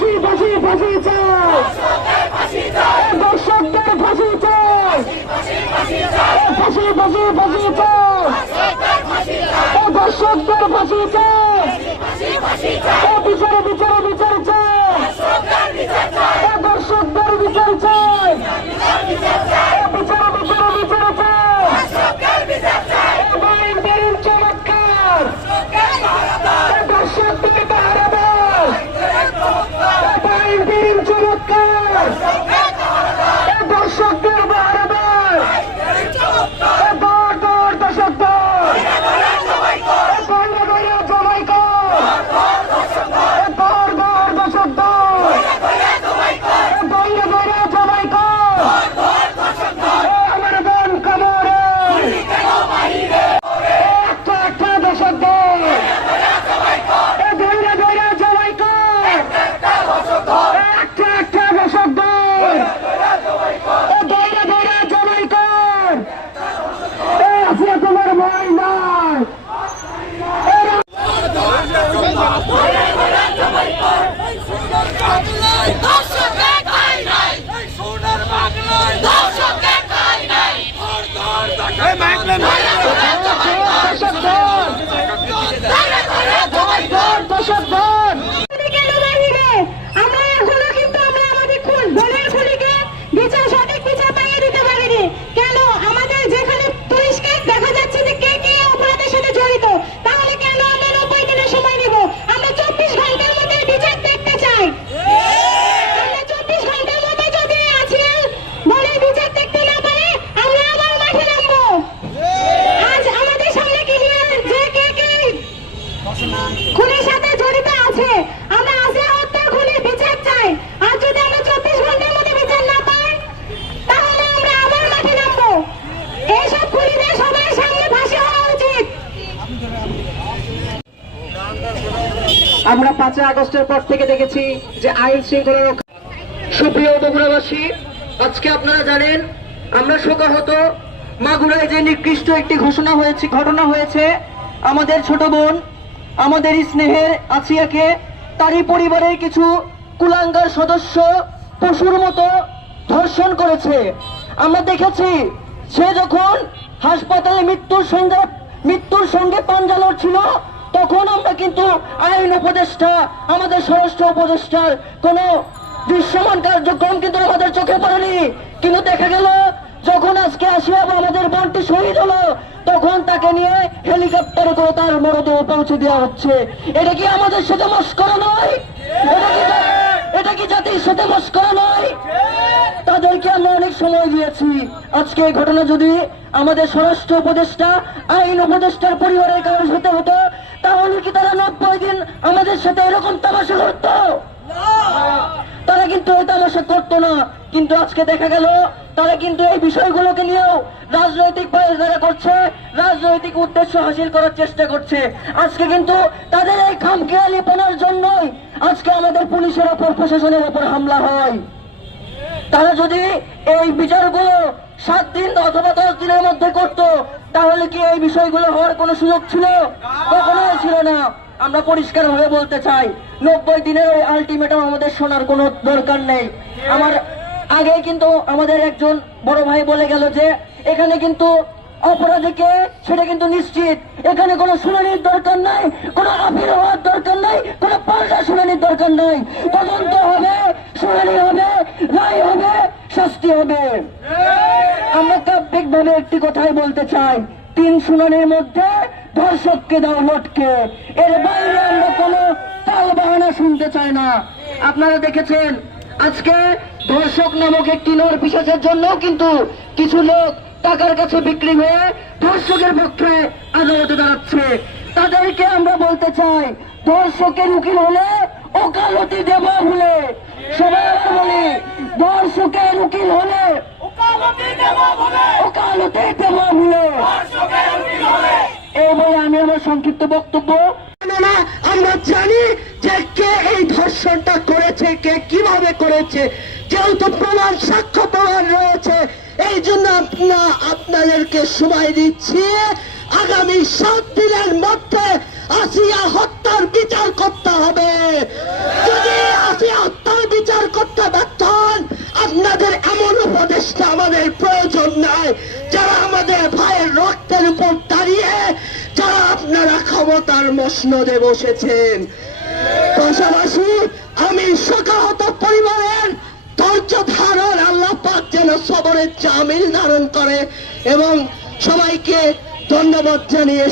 ফাঁসি ফাঁসি ফাঁসি চাই। দর্শকদের ফাঁসি চাই। ফাঁসি ফাঁসি ফাঁসি চাই। আমরা পাঁচই আগস্টের পর থেকে দেখেছি যে আইন শৃঙ্খলা রক্ষা সুপ্রিয় বগুড়াবাসী, আজকে আপনারা জানেন, আমরা শোকাহত। মাগুরায় যে নিকৃষ্ট একটি ঘোষণা হয়েছে, ঘটনা হয়েছে, আমাদের ছোট বোন, আমাদের স্নেহের আছিয়াকে, তারই পরিবারের কিছু কুলাঙ্গার সদস্য পশুর মতো ধর্ষণ করেছে। আমরা দেখেছি, সে যখন হাসপাতালে মৃত্যুর সঙ্গে মৃত্যুর সঙ্গে পাঞ্জা লড়ছিল তখন আমরা কিন্তু আইন উপদেষ্টা, আমাদের স্বরাষ্ট্র উপদেষ্টার কোনো দৃশ্যমান কার্যক্রম কিন্তু আমাদের চোখে পড়েনি। কিন্তু দেখা গেল, যখন আজকে আসিয়া আমাদের বোনটি শহীদ হলো, তখন তাকে নিয়ে হেলিকপ্টারে করে তার মরদেহ পৌঁছে দেওয়া হচ্ছে। এটা কি আমাদের সাথে মস্করা নয়? এটা কি জাতির সাথে মস্করা নয়? তাদেরকে আমরা অনেক সময় দিয়েছি। আজকে এই ঘটনা যদি আমাদের স্বরাষ্ট্র উপদেষ্টা, আইন উপদেষ্টার পরিবারের কারোর সাথে হতো তাহলে কি তারা নব্বই দিন আমাদের সাথে এরকম তামাশা করতো? তারা কিন্তু এই তামাশা করতো না। কিন্তু আজকে দেখা গেল, তারা কিন্তু এই বিষয়গুলোকে নিয়েও রাজনৈতিক যারা করছে, রাজনৈতিক উদ্দেশ্য হাসিল করার চেষ্টা করছে। আজকে কিন্তু তাদের এই খামখেয়ালিপনার জন্যই আজকে আমাদের পুলিশের ওপর প্রশাসনের ওপর হামলা হয়। তারা যদি এই বিচারগুলো সাত দিন অথবা দশ দিনের মধ্যে করত, তাহলে কি এই বিষয়গুলো হওয়ার কোনো সুযোগ ছিল? কখনোই ছিল না। আমরা পরিষ্কার ভাবে বলতে চাই, নব্বই দিনের ওই আলটিমেটাম আমাদের শোনার কোনো দরকার নেই। আমার আগে কিন্তু আমাদের একজন বড় ভাই বলে গেল যে, এখানে কিন্তু অপরাধীকে সেটা কিন্তু নিশ্চিত। এখানে কোনো শুনানির দরকার নাই, কোনো আপিল হওয়ার দরকার নাই, কোনো পাল্টা শুনানির দরকার নাই। তদন্ত হবে, শুনানি হবে, রায় হবে, শাস্তি হবে। আমরা কাব্যিক ভাবে একটি কথাই বলতে চাই। তিন শুনানির মধ্যে ধর্ষককে দাও লটকে। এর বাইরে আমরা কোনো তাল বাহানা শুনতে চাই না। আপনারা দেখেছেন, আজকে ধর্ষক নামক একটি নর বিশেষের জন্য কিন্তু কিছু লোক টাকার কাছে বিক্রি হয়ে ধর্ষকের পক্ষে আদালতে দাঁড়াচ্ছে। তাদেরকে আমরা বলতে চাই, ধর্ষকের উকিল হলে ওকালতি দেওয়া ভুলে। সবাই বলি, ধর্ষকের উকিল হলে সংক্ষিপ্ত বক্তব্য। আমরা জানি যে কে এই ধর্ষণটা করেছে, কে কীভাবে করেছে যেহেতু প্রমাণ সাক্ষ্য প্রমাণ রয়েছে। এই জন্য আপনা আপনাদেরকে সময় দিচ্ছি। আগামী সাত দিনের মধ্যে আসিয়া হত্যার বিচার করতে হবে। যদি আসিয়া হত্যার বিচার করতে ব্যর্থ হন, আপনাদের এমন উপদেশটা আমাদের প্রয়োজন নাই। যারা আমাদের ভাইয়ের রক্তের উপর দাঁড়িয়ে যারা আপনারা ক্ষমতার মসনদে বসেছেন। পাশাপাশি আমি শোকাহত পরিবারের ধৈর্য ধারণ আল্লাহ পাক যেন সবরের জামিল ধারণ করে এবং সবাইকে ধন্যবাদ জানিয়ে